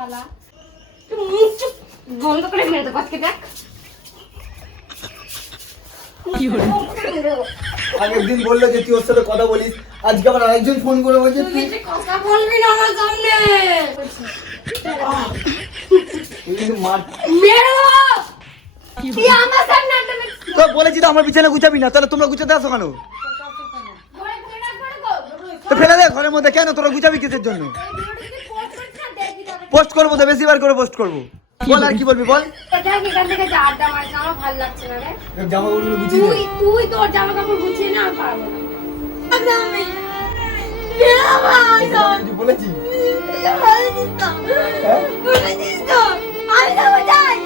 শালা তুই মুখ চুপ বন্ধ করে মেরে দেব আজকে দেখ কি হলো আগের দিন বললো যে তুই ওর সাথে কথা বলিস, আজকে আবার আরেকজন ফোন করে বলছে তুই যে কথা বলবি না আমার সামনে তুই কিন্তু মার মেরে দেব তুই আমার সামনে তো বলেছি তো আমার বিছানা গুছাবি না, তাহলে তোমরা গুছাতে আসো কেন? তো ফেলে দে ঘরের মধ্যে, কেন তোরা গুছাবি কিসের জন্য? পোস্ট করবো তো, বেশিবার করে পোস্ট করবো। বল আর কি বলবি বল। এটা কি এখান থেকে যা আড্ডা মারছ, আমার ভালো লাগছে না রে। জামা কাপড়গুলো গুছিয়ে দে। তুই তোর জামা কাপড় গুছিয়ে না, আর পারবো না। আমি মেরা ভাই তো কিছু বলেছি? বলেছিস তো? হ্যাঁ? বলেছিস তো? আমি তো যাই।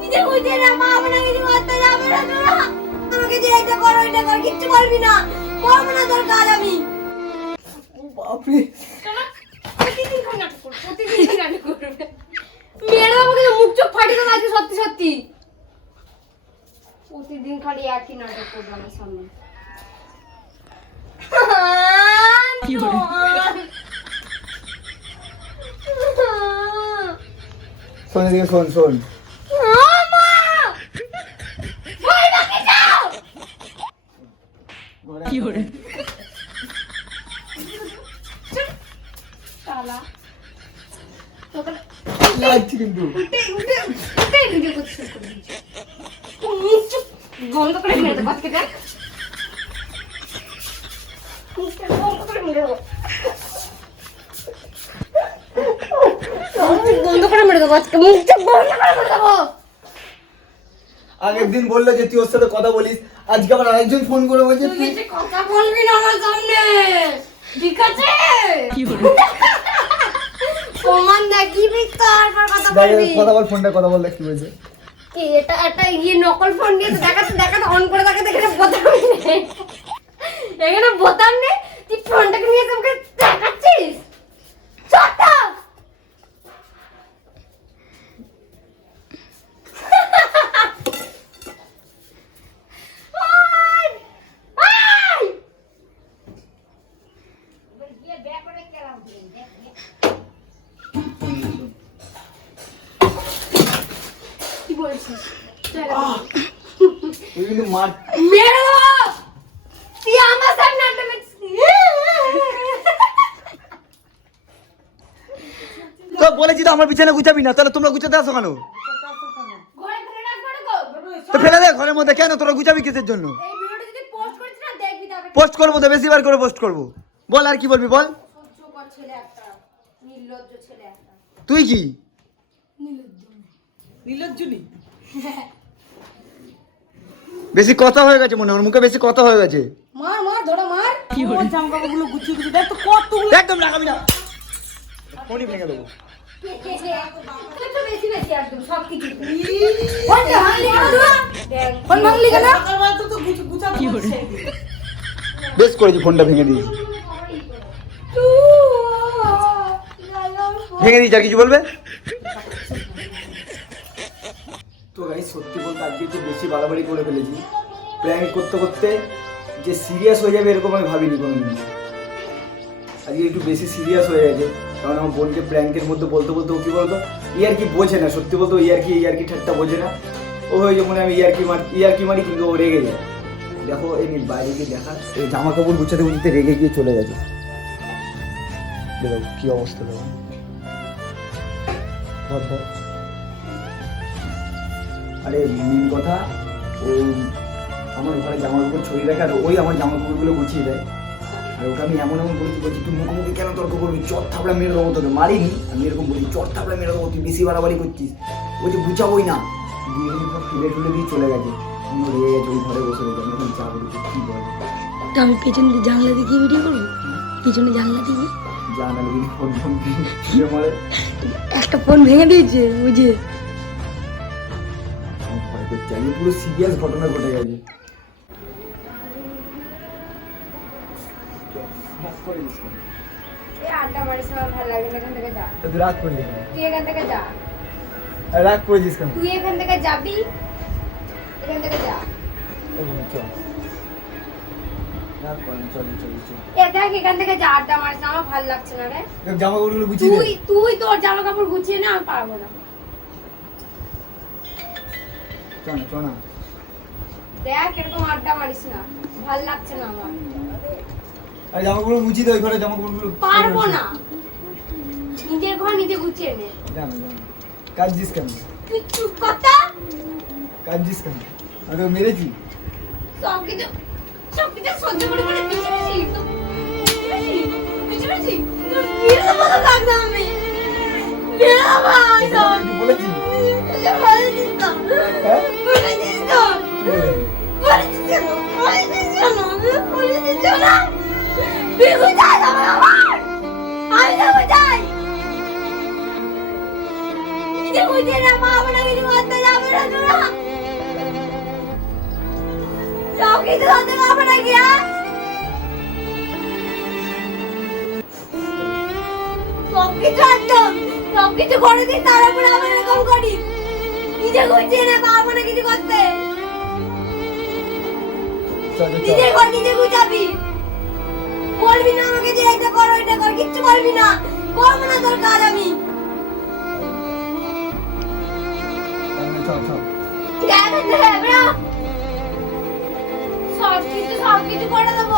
নিজে বুঝে না, মা আমাকে কিছু করতে যাবে না তোরা। আমাকে যে এটা কর ওইটা কর, কিচ্ছু বলবি না। করবো না তোর কাজ আমি। বাপরে। প্রতিদিন খালি নাটক করবে, প্রতিদিন খালি নাটক করবে। মেয়েরা আমাকে তো মুখ চোখ ফাটিয়ে দেবে আজকে, সত্যি সত্যি। প্রতিদিন খালি একই নাটক করবে আমার সামনে। কি হলো? শোন এদিকে, শোন শোন। কি হলো? শালা তোকে লাগছে কিন্তু। উঠে ভিডিও করতে শুরু করে দিয়েছে। মুখ চুপ বন্ধ করে মেরে দেবো আজকে দেখ মুখটা বন্ধ করে মেরে দেবো। বন্ধ করে মেরে দেবো আজকে, মুখটা বন্ধ করে মেরে দেবো। আগের দিন বললো যে তুই ওর সাথে কথা বলিস, আজকে আবার আরেকজন ফোন করে বলছে তুই তুই যে কথা বলবি না আমার সামনে, ঠিক আছে? প্রমাণ দেখিবি তারপর কথা বলবি। কথা বল, ফোনটা কথা বল, দেখ কি বলছে। কি এটা একটা ইয়ে নকল ফোন দিয়ে দেখাতে দেখাতে অন করে দেখাতে, এখানে বোতাম নেই, এখানে বোতাম নেই, তুই ফোনটাকে নিয়ে তোমাকে দেখাচ্ছিস। ছোট কি বলছিস? তুই কিন্তু মার। মেরে দেবো তুই আমার সামনে আড্ডা মারছিস। তো বলেছি তো আমার বিছানা গুছাবি না, তাহলে তোমরা গুছাতে আসো কেন? ঘরে ফেলে রাখবো না গো। তো ফেলে দে ঘরের মধ্যে, কেন তোরা গুছাবি কিসের জন্য? এই ভিডিওটা যদি পোস্ট করিস না, দেখবি তবে। পোস্ট করবো তো, বেশিবার করে পোস্ট করবো। বল আর কি বলবি বল। সহ্য কর ছেলে একটা, নির্লজ্জ ছেলে একটা। তুই কি নীলজ্জনী বেশি কথা হয়ে গেছে মনে হয়, ওর মুখে বেশি কথা হয়ে গেছে। মার মার ধরে মার। কি হলো? জামা কাপড়গুলো গুছিয়ে গুছিয়ে দেখ তো কতগুলো। একদম লাগাবি না, ফোনই ভেঙে দেবো। তুই তো বেশি বেশি একদম সব কিছু। ফোনটা ভাঙলি কেন? ফোন ভাঙলি কেন? সকালবেলা তো গুছাতে হচ্ছে। বেশ করেছি, ফোনটা ভেঙে দিয়েছি। ভেঙে দিয়েছি, আর কিছু বলবে? তো গাইস সত্যি বলতে আজকে একটু বেশি বাড়াবাড়ি করে ফেলেছি। প্র্যাঙ্ক করতে করতে যে সিরিয়াস হয়ে যাবে এরকম আমি ভাবিনি কোনোদিন। আজকে একটু বেশি সিরিয়াস হয়ে গেছে, কারণ আমার বোনকে প্র্যাঙ্কের মধ্যে বলতে বলতে ও কী বলতো, ইয়ার্কি বোঝে না। সত্যি বলতো ইয়ার্কি ঠাট্টা বোঝে না। ও হয়ে যে মনে আমি ইয়ার্কি মারি, কিন্তু ও রেগে যায়। দেখো এই বাইরে গিয়ে দেখা, এই জামা কাপড় গুছাতে গুছাতে রেগে গিয়ে চলে গেছে। দেখো কি অবস্থা, দেখো ধর ধর। আরে মেন কথা, ও আমার ওখানে জামা কাপড় ছড়িয়ে রাখে, আর ওই আমার জামা কাপড়গুলো গুছিয়ে দেয়। আর ওকে আমি এমন বলছি তুই মুখোমুখি কেন তর্ক করবি, চট থাপড়া মেরে দেবো তোকে। মারিনি, আমি এরকম বলি চট থাপড়া মেরে দেবো, তুই বেশি বাড়াবাড়ি করছিস। ওই যে গুছাবোই না, দিয়ে সব ফেলে টুলে দিয়ে চলে গেছে। অন্য রেগে গেছে, ওই ঘরে বসে রয়েছে। আমি এখন চা বলি কী বল। আমি পেছনে জানলা দিয়ে ভিডিও করবো, পিছনে জানলা দিয়ে জানা লাগি ফোন ফোন দিয়ে মারে। একটা ফোন ভেঙে দিয়েছে বুঝে। আমি ভয় করছি, আজকে পুরো সিরিয়াস ঘটনা ঘটে গেছে। আড্ডা মারিস আমার ভালো লাগে না, এখান থেকে যা। তো তুই রাগ করলি কেন? তুই এখান থেকে যা, রাগ করেছিস কেন? তুই এখান থেকে যাবি, এখান থেকে যা। চল রাগ কর না, চল চল চল। এ দেখ এখান থেকে যা আড্ডা মারিস না, আমার ভালো লাগছে না রে। দেখ জামা কাপড়গুলো গুছিয়ে দে। তুই তোর জামা কাপড় গুছিয়ে নে, আমি পারবো না। চল না, চল না। দেখ এরকম আড্ডা মারিস না, ভালো লাগছে না আমার। আরে জামাগুলো গুছিয়ে দে, ওই ঘরে জামাগুলো। পারবো না, নিজের ঘর নিজে গুছিয়ে নে। জানো জানো কাজ দিস কেন? তুই চুপ কথা। কাজ দিস কেন? আমি তোকে মেরেছি? সবকিছু সহ্য করে করে বেশি বেশি তো বেশি তোর বিয়ের মতো লাগছে আমি। বিয়ে ভাই তো কিছু বলেছি? বলেছিস তো, হ্যাঁ? বলেছিস তো, বলেছিস কেন? বলেছিস কেন? বলেছিস কেন? তুই কোথায় যাবে আমার? আমি যাবো যাই। নিজে বুঝে না, মা বলে কিছু করতে যাবে না তোরা। সব কিছু করতে পারবো না কি হ্যাঁ? সবকিছু একদম সবকিছু করে দিস, তারপরে আবার এরকম করিস। নিজে গুছিয়ে না, পারবো না কিছু করতে। চল চল নিজে চল। ঘর নিজে গুছাবি। বলবি না আমাকে যে এটা কর ওইটা কর, কিচ্ছু বলবি না। করবো না তোর কাজ আমি। চল চল। সবকিছু করে দেবো।